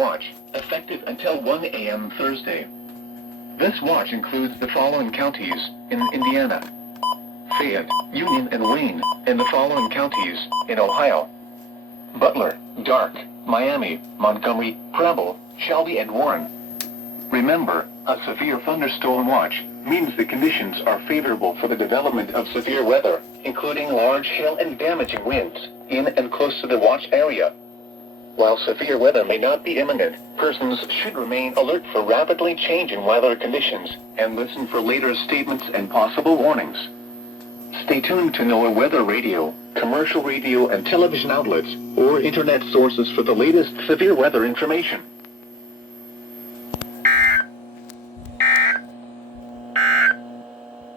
watch, effective until 1 a.m. Thursday. This watch includes the following counties in Indiana: Fayette, Union, and Wayne, and the following counties in Ohio: Butler, Darke, Miami, Montgomery, Preble, Shelby, and Warren. Remember, a severe thunderstorm watch means the conditions are favorable for the development of severe weather, including large hail and damaging winds, in and close to the watch area. While severe weather may not be imminent, persons should remain alert for rapidly changing weather conditions and listen for later statements and possible warnings. Stay tuned to NOAA weather radio, commercial radio and television outlets, or internet sources for the latest severe weather information.